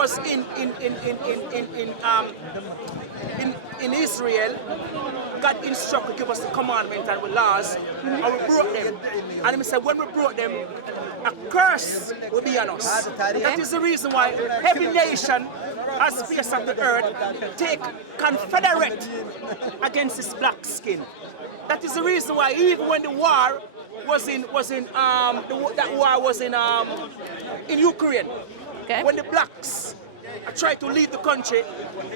was in Israel, God instructed, give us the commandment and the laws, and we broke them. And he said, when we broke them, a curse will be on us. That is the reason why every nation as face of the earth take confederate against its black skin. That is the reason why even when the war was in Ukraine, when the blacks tried to leave the country,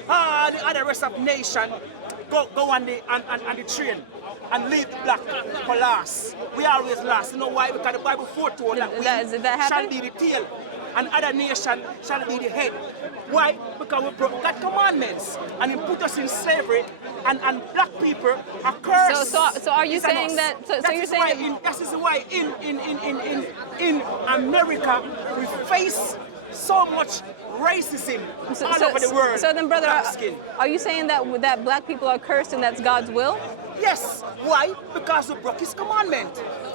all the other rest of the nation go on the train and leave the black for last. We always last. You know why? Because the Bible foretold that we shall be the tail and other nation shall be the head. Why? Because we broke God's commandments and He put us in slavery, and black people are cursed. So are you saying that? So you're saying that is why in America we face so much racism all over the world. So then, brother, are you saying that black people are cursed and that's God's will? Yes. Why? Because we broke His commandment.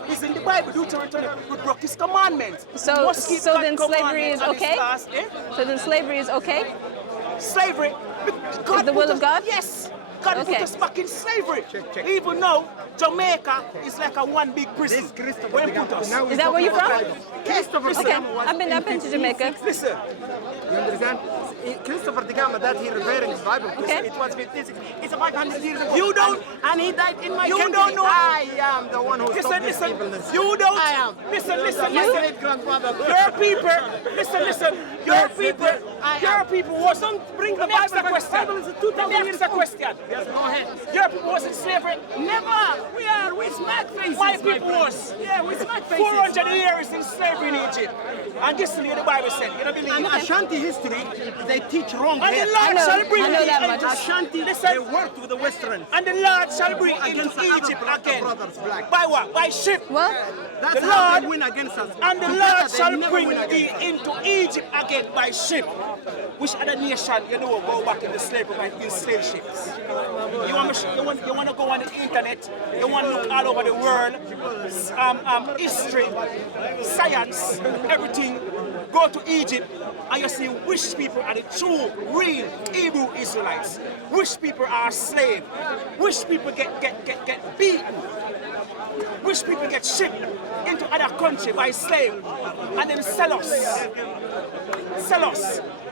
It's in the Bible, Deuteronomy. We broke His commandment. So then slavery is okay? So then slavery is okay? Slavery is the will of God? Yes. God put us back in slavery. Even though Jamaica is like a one big prison. Where He put us. Is that where you're from? Okay. I've been to Jamaica. Listen. You understand? Christopher the Gamma that he referring to the Bible. Okay. It was 56. It's 500 years ago. You don't, and he died in my you country. don't know. I am the one who stopped this evilness. You don't. I am. Listen. My great grandfather. Your people. Listen. Your people wasn't. Bring the Bible. Bible is 2,000 years ago. Question. Yes, go ahead. Your people was in slavery. Never. We smack faces. My people was. Yeah, we smack faces. 400 years in slavery in Egypt. And this is what the Bible said. You don't believe and it? Ashanti history, they teach wrong. And the Lord shall bring I know that much. Ashanti, they worked with the Westerns. And the Lord shall bring into Egypt again. By what? By ship. Well, that's the how Lord they win against us. And the Together, Lord they shall never bring win thee against us. into Egypt again by ship. Which other nation, go back in the slavery in slave ships? You want to go on the internet, you want to look all over the world, history, science, everything. Go to Egypt and you see which people are the true, real Hebrew Israelites. Which people are slaves. Which people get beaten. Which people get shipped into other country by slave and then sell us.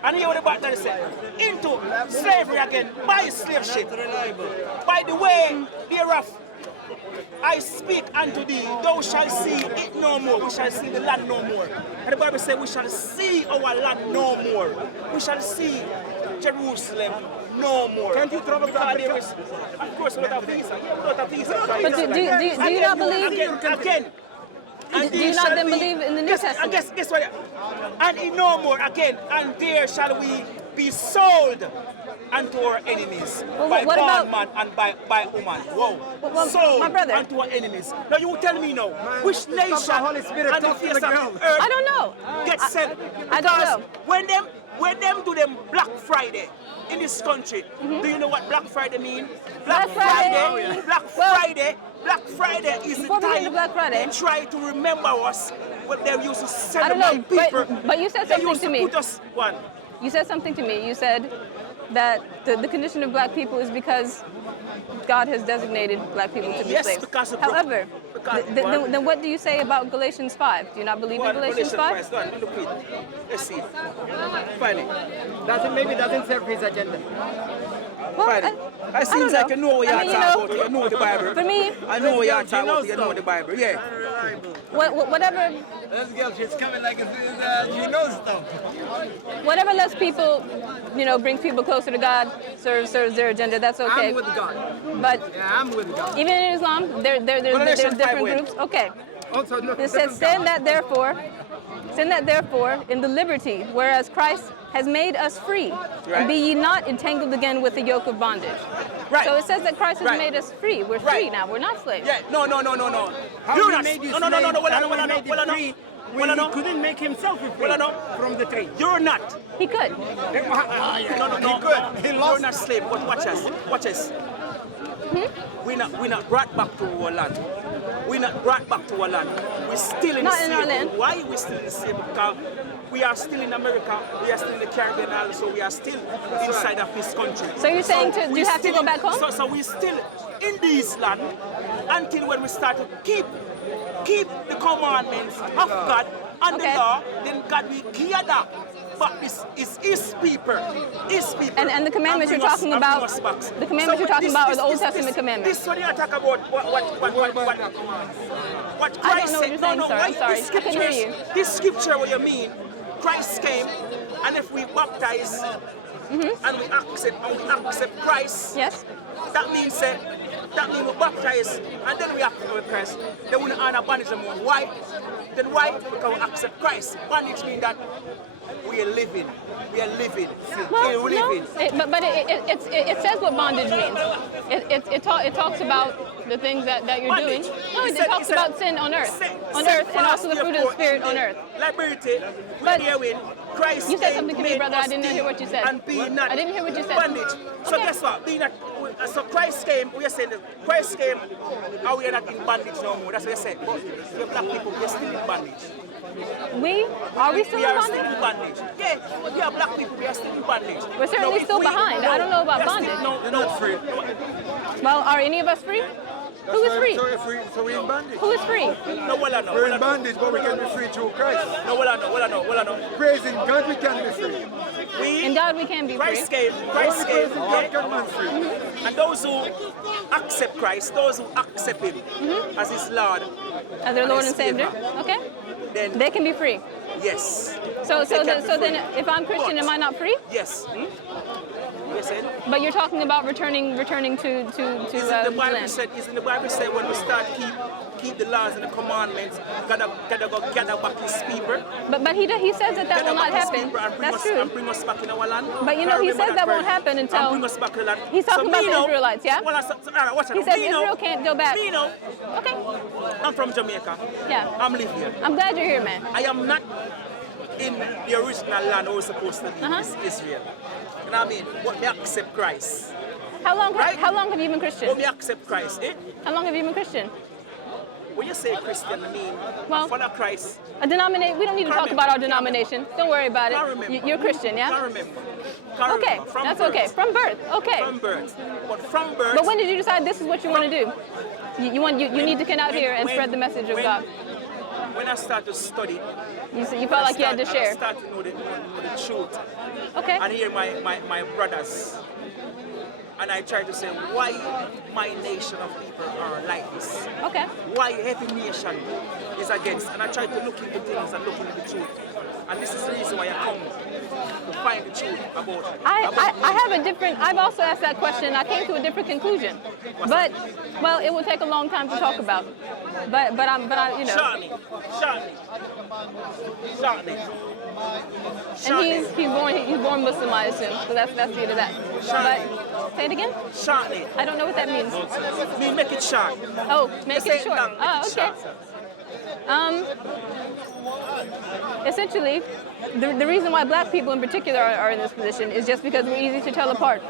And hear what the Bible said. Into slavery again by slave ship. By the way thereof I speak unto thee, thou shalt see it no more. We shall see the land no more. And the Bible says we shall see our land no more. We shall see Jerusalem no more. Can't you travel to Africa? Of course, without visa. Yeah, without a visa. but do you not believe? Again. And Do you not then believe in the New Testament? Guess what? And in no more again. And there shall we be sold unto our enemies by bondman and by woman. Whoa. Sold my brother. unto our enemies. Now you tell me now, which nation Holy Spirit on the talk to face the of girl. the earth I don't know. gets sent? I don't Because know. when them do them Black Friday in this country, do you know what Black Friday mean? Black Friday. Black Friday is the Before we get to time Black Friday, they try to remember us what they used to I don't know, celebrate people. but you said They something used to me. put us one. You said something to me. You said that the condition of black people is because God has designated black people to be Yes, slaves. because of However, then what do you say about Galatians 5? Do you not believe in Galatians 5? Let's see. Find it. Maybe doesn't serve his agenda. Well, It seems like you know what you're talking about. You know the Bible. For me, I know what you're talking about. You know the Bible. Yeah. whatever This girl, she's coming like she knows stuff. whatever lets people, brings people closer to God, serves their agenda. That's okay. I'm with God. But Yeah, I'm with God. even in Islam, there's different groups. Okay. Also, no, It says, sin that therefore, in the liberty, whereas Christ has made us free, and be ye not entangled again with the yoke of bondage. Right. So it says that Christ has Right. made us free. We're free now. We're not slaves. Yeah. No. How You're he not. made you No. slave, how he made you Well, free when he couldn't make himself free from the tree. You're not. He could. No. He could. He You're lost. not slave. But watch us. We're not brought back to our land. We're not brought back to our land. We're still in Not the in same. our land. Why are we still in the same? Because we are still in America. We are still in the Caribbean, also we are still inside of this country. So you're saying do you have to go back home? So we're still in this land until when we start to keep the commandments of God and the law. Then God will clear that. But this is His people. And the commandments you're talking about, the commandments you're talking about are the Old Testament commandments. This one you talk about what Christ I don't know what you're saying, sir. I'm sorry. I couldn't hear you. This scripture, what you mean? Christ came, and if we baptize and we accept Christ, Yes. that means we baptize and then we accept Christ. Then we don't honor bondage anymore. Why? Then why? Because we accept Christ. Bondage means that we are living. We are living. Well, we are living. but it says what bondage means. It talks about the things that you're Bondage. doing. No, it talks about sin on earth, and also the fruit of the spirit on earth. Liberty, But Christ you said came something to me, make brother. I us didn't free hear what you said. And be not I didn't hear what you said. Bondage. So Okay. guess what? Being that, so Christ came. We are saying that Christ came, and we are not in bondage no more. That's what I said. But the black people, we are still in bondage. Are we still We in are still bondage? in bondage. Yeah, we are black people. We are still in bondage. We're certainly still behind. I don't know about bondage. You're not free. Well, are any of us free? Who is free? So you're free. So we're in bondage. Who is free? No, well, I know. We're in bondage, but we can be free through Christ. No, well, I know. Praising God, we can be free. In God we can be free. Christ came, Only praising God yeah? can man free. And those who accept Christ, those who accept Him as His Lord, As their Lord and Savior. Savior. Okay? then They can be free. yes. So They can be then free. if I'm Christian, am I not free? Yes. You said? But you're talking about returning to The Bible land. said, is in the Bible said when we start keep the laws and the commandments, God go gather back His people. But he says that Gather will not back His happen. people and bring That's us true. and bring us back in our land. But you know, he says that won't happen until and bring us back to the land. he's talking about the Israelites, yeah? Well, all right, watch He out. says Me know. Israel can't go back. Me know. Okay. I'm from Jamaica. Yeah. I'm live here. I'm glad you're here, man. I am not in the original land I was supposed to be, is Israel. You know what I mean? But me accept Christ. How long Right? have you been Christian? But me accept Christ. Eh? How long have you been Christian? When you say Christian, I mean, Well- follow Christ. A denomination. We don't need to talk about our denomination. Don't worry about Can't it. remember. You're Christian, Can't yeah? remember. Okay, From that's birth. okay. From birth, okay. From birth. But from birth. But when did you decide this is what you want to do? You need to get out here and spread the message of God. When I started to study, You felt like you had to I share. started to know the truth. Okay. And hear my brothers. And I try to say why my nation of people are like this. Okay. Why every nation is against. And I try to look into things and look into the truth. And this is the reason why I come to find the truth about I have a different. I've also asked that question. I came to a different conclusion. But well, it will take a long time to talk about. But I you know. Shortly. And he's born Muslim, I assume. So that's the end of that. But say it again. Shortly. I don't know what that means. Me make it short. Oh, make Say it short. long, Oh, make it okay. Essentially, the reason why black people in particular are in this position is just because we're easy to tell apart.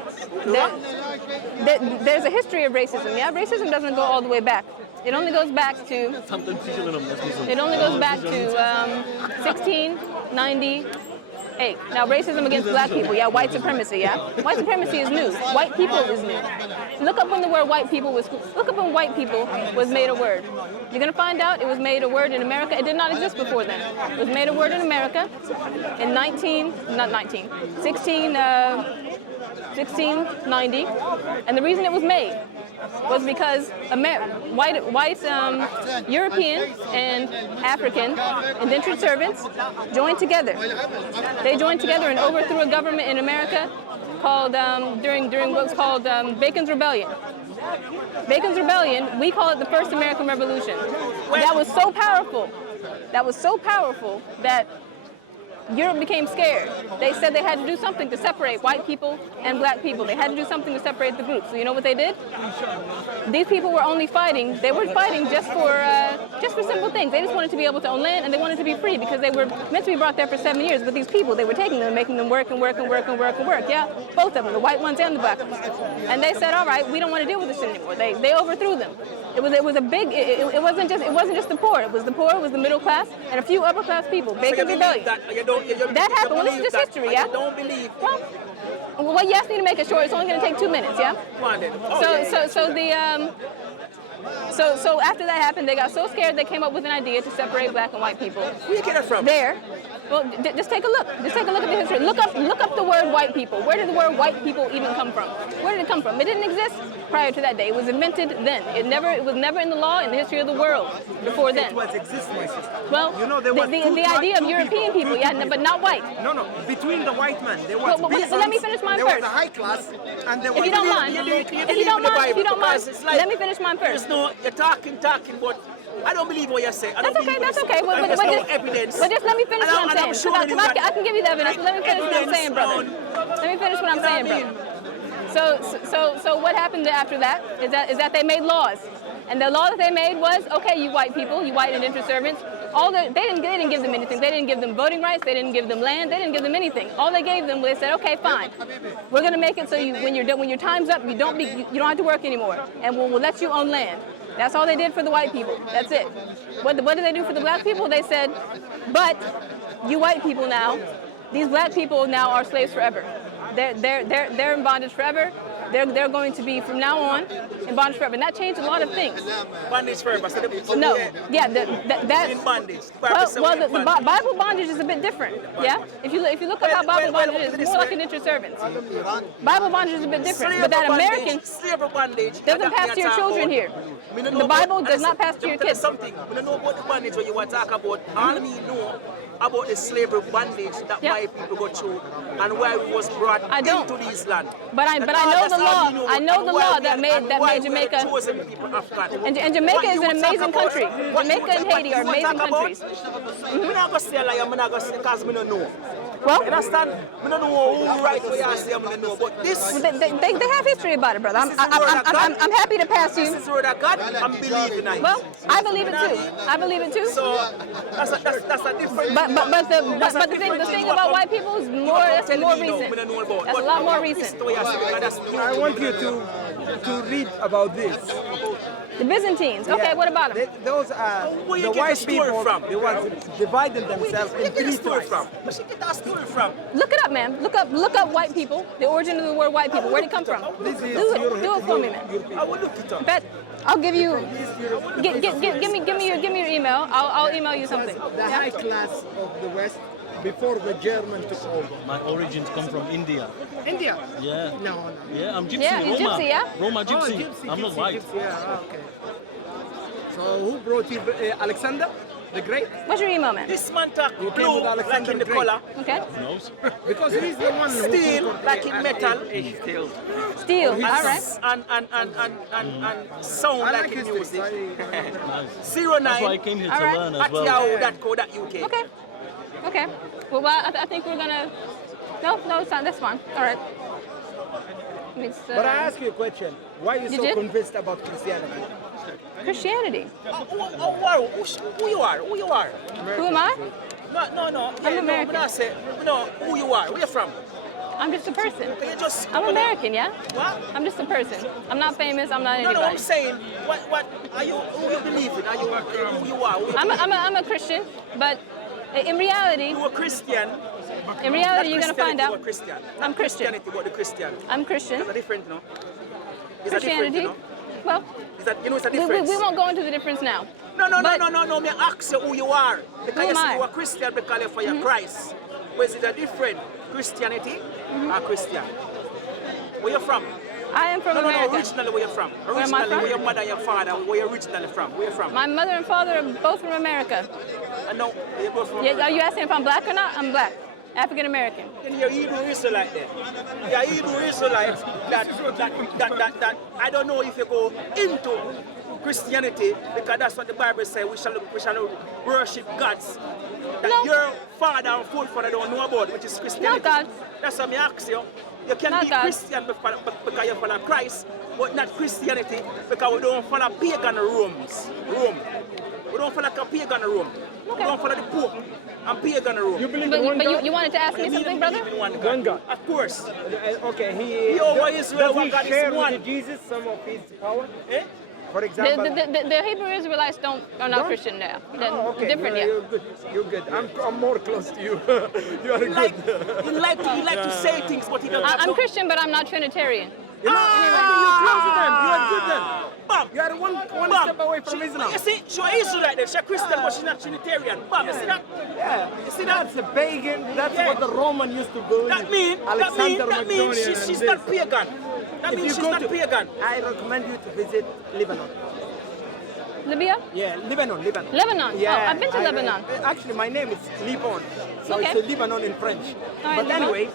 There's a history of racism. Yeah, racism doesn't go all the way back. It only goes back to 1698. Now, racism against black people, yeah, white supremacy, yeah. White supremacy is new. White people is new. Look up when the word white people was. Look up when white people was made a word. You're gonna find out it was made a word in America. It did not exist before then. It was made a word in America in 1690, and the reason it was made was because white European and African indentured servants joined together. They joined together and overthrew a government in America called during what was called Bacon's Rebellion. Bacon's Rebellion, we call it the First American Revolution. That was so powerful. That Europe became scared. They said they had to do something to separate white people and black people. They had to do something to separate the groups. So you know what they did? These people were only fighting. They were fighting just for simple things. They just wanted to be able to own land and they wanted to be free because they were meant to be brought there for 7 years. But these people, they were taking them, making them work and work and work and work and work. Yeah, both of them, the white ones and the black ones. And they said, all right, we don't want to deal with this anymore. They overthrew them. It was a big. It wasn't just the poor. It was the poor. It was the middle class and a few upper class people. Bacon rebellion. That happened. Well, this is just history, yeah. You don't believe. Well, you asked me to make it short. It's only going to take 2 minutes, yeah. So after that happened, they got so scared they came up with an idea to separate black and white people. Where you get it from? There. Well, just take a look. Just take a look at the history. Look up the word white people. Where did the word white people even come from? Where did it come from? It didn't exist prior to that day. It was invented then. It was never in the law in the history of the world before then. It was existing. Well, you know, there was the idea of European people, yeah, but not white. No, between the white men, there was But let me finish mine first. There was a high class, and there was. If you don't mind, let me finish mine first. You're talking, but I don't believe what you're saying. That's okay. There's no evidence. But just let me finish what I'm saying. I can give you the evidence. But let me finish what I'm saying, brother. Let me finish what I'm saying, brother. So what happened after that is that they made laws, and the law that they made was, okay, you white people, you white indentured servants, they didn't give them anything. They didn't give them voting rights. They didn't give them land. They didn't give them anything. All they gave them was they said, okay, fine, we're gonna make it so when your time's up, you don't have to work anymore, and we'll let you own land. That's all they did for the white people. That's it. What did they do for the black people? They said, but you white people now, these black people now are slaves forever. They're in bondage forever. They're going to be from now on in bondage forever. And that changed a lot of things. Bondage forever. No, yeah, that's in bondage. Well, the Bible bondage is a bit different. Yeah, if you look at how Bible bondage is, it's more like indentured servants. Bible bondage is a bit different, but that American doesn't pass to your children here. The Bible does not pass to your kids. Something. We don't know about the bondage when you want to talk about. All me know about the slavery bondage that white people go through and why we was brought into this land. But I know the law. I know the law that made Jamaica. And Jamaica is an amazing country. Jamaica and Haiti are amazing countries. I'm not gonna say a lie. I'm not gonna say because I don't know. Well, you understand? I don't know who right way I say I'm gonna know, but this. They have history about it, brother. I'm happy to pass you. This is the word of God. I'm believing in it. Well, I believe it too. So that's a different. But the thing about white people is more recent. That's a lot more recent. I want you to read about this. The Byzantines. Okay, what about them? Those are the white people. They were dividing themselves in three tribes. Where she get that story from? Look it up, man. Look up white people. The origin of the word white people. Where'd it come from? Do it for me, man. I will look it up. Bet I'll give you. Give me your email. I'll email you something. The high class of the West before the German took over. My origins come from India. India? Yeah. No. Yeah, I'm gypsy. Yeah, you're Roma. gypsy, yeah? Roma gypsy. I'm not white. Gypsy, yeah, okay. So who brought you Alexander the Great? What's your email, man? This man talk You came blue with Alexander like in the the Great. color. Okay. Knows? Because he's the one who Steel like in metal. Steel. All right. And sound I like like in his music. Nice. 09 That's why I came here to All right. learn as at well. yahoo.co.uk. Okay. Well, I think we're gonna. No, it's not. That's fine. All right. But I ask you a question. Why are you so did? convinced about Christianity? Christianity. Who you are? Who am I? No. I'm American. Who you are? Where you from? I'm just a person. You just I'm American, yeah? What? I'm just a person. I'm not famous. I'm not No, anybody. I'm saying, what are you? Who you believe in? Are you who you are? I'm a Christian, but in reality, You a Christian. you're gonna find out. Christian. I'm Christian. Christianity, what the Christian? I'm Christian. It's a different, no? It's Christianity. a different, Well, Is that, it's a we difference. won't go into the difference now. No. But- Me ask you who you are. Because Who am you say I? you are Christian because you're for your Christ. Was it a different Christianity or Christian? Where you from? I am from No, America. originally where you from? am I Originally, from? where your mother and your father, where you originally from? Where you from? My mother and father are both from America. I know, you're both from Yeah, are you asking if I'm black or not? I'm black. African American. Then you're Hebrew Israelite then. You're Hebrew Israelite that I don't know if you go into Christianity because that's what the Bible says. We shall worship gods that No. your father and forefather don't know about, which is Christianity. Not gods. That's what I ask you. You can Not be gods. Christian because you follow Christ, but not Christianity because we don't follow pagan Rome. We don't follow pagan Rome. We Okay. don't follow the Pope and pagan Rome. You believe in one But God? you wanted to ask me something, brother? One God. Of course. Okay, he Yo, what Israel, does what he God is share one? with Jesus some of his power? Eh? For example. The Hebrew Israelites are not Don't? Christian now. They're Oh, okay. different, yeah. You're good. You're good. I'm more close to you. You are He like, good. he like to say things, but he doesn't. I'm Christian, but I'm not Trinitarian. You know, you're close to them. You are good then. Bam. You are one Bam. step away from Islam. You see, she's Israelite then. She's Christian, but she's not Trinitarian. Bam, you see that? Yeah. You see that? That's a pagan. That's Yeah. what the Roman used to believe. That means Macedonian she's and not this. pagan. That If means you she's go not to, pagan. I recommend you to visit Lebanon. Libya? Yeah, Lebanon. Lebanon. Yeah, Oh, I've been to Lebanon. Actually, my name is Libon, so Okay. it's Lebanon in French. All right, But Lebanon. anyway,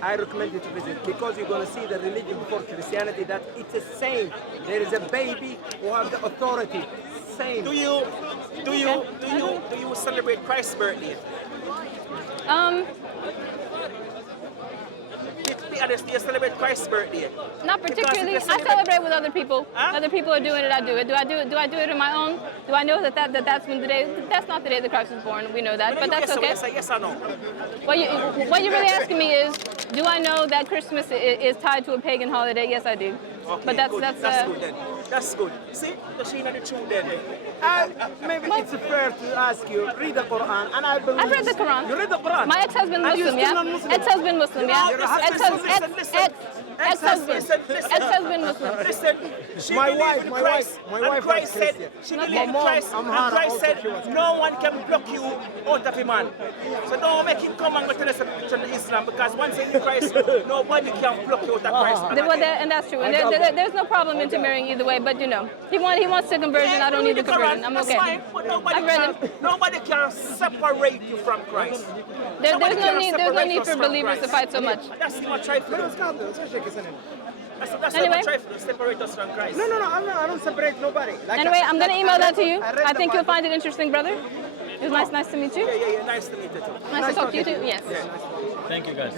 I recommend you to visit because you're going to see the religion before Christianity that it's the same. There is a baby who has the authority. Same. Do you celebrate Christ's birthday? Be honest, do you celebrate Christ's birthday? Not Because particularly. if you I celebrate with other people. Huh? Other people are doing it, I do it. Do I do it on my own? Do I know that's when the day? That's not the day that Christ was born. We know that, but that's okay. Yes or no? What you're really asking me is, do I know that Christmas is tied to a pagan holiday? Yes, I do. Okay, But that's good. That's good then. That's good. See, you're seeing the truth then. Maybe it's fair to ask you, read the Quran, and I believe... I've read the Quran. You read the Quran? My ex-husband And you're Muslim, still yeah? non-Muslim? Ex-husband Muslim, yeah? Listen. Ex-husband Muslim. Listen, she My believed wife- in my Christ, wife- my and wife Christ was said, Christian. she Okay. believed in My mom, Christ, Amhara, and Christ also said, she was no one can block you out of a man. So don't make him come and go tell us a picture of Islam, because once in Christ, nobody can block you out of Christ. And that's true. And there's no problem intermarrying either way, but you know, he wants the conversion. I don't need the conversion. I'm That's okay. fine, but I've read it. nobody can separate you from Christ. There's Nobody no can need separate us for from believers to Christ. fight so much. That's what I try to do. That's Anyway. what I try to do, separate us from Christ. No, I don't separate nobody. Like Anyway, I'm gonna email that to you. I read I the think you'll Bible. find it interesting, brother. It was nice to meet you. Yeah, nice to meet you too. Nice to talk to you too. Yes. Thank you, guys.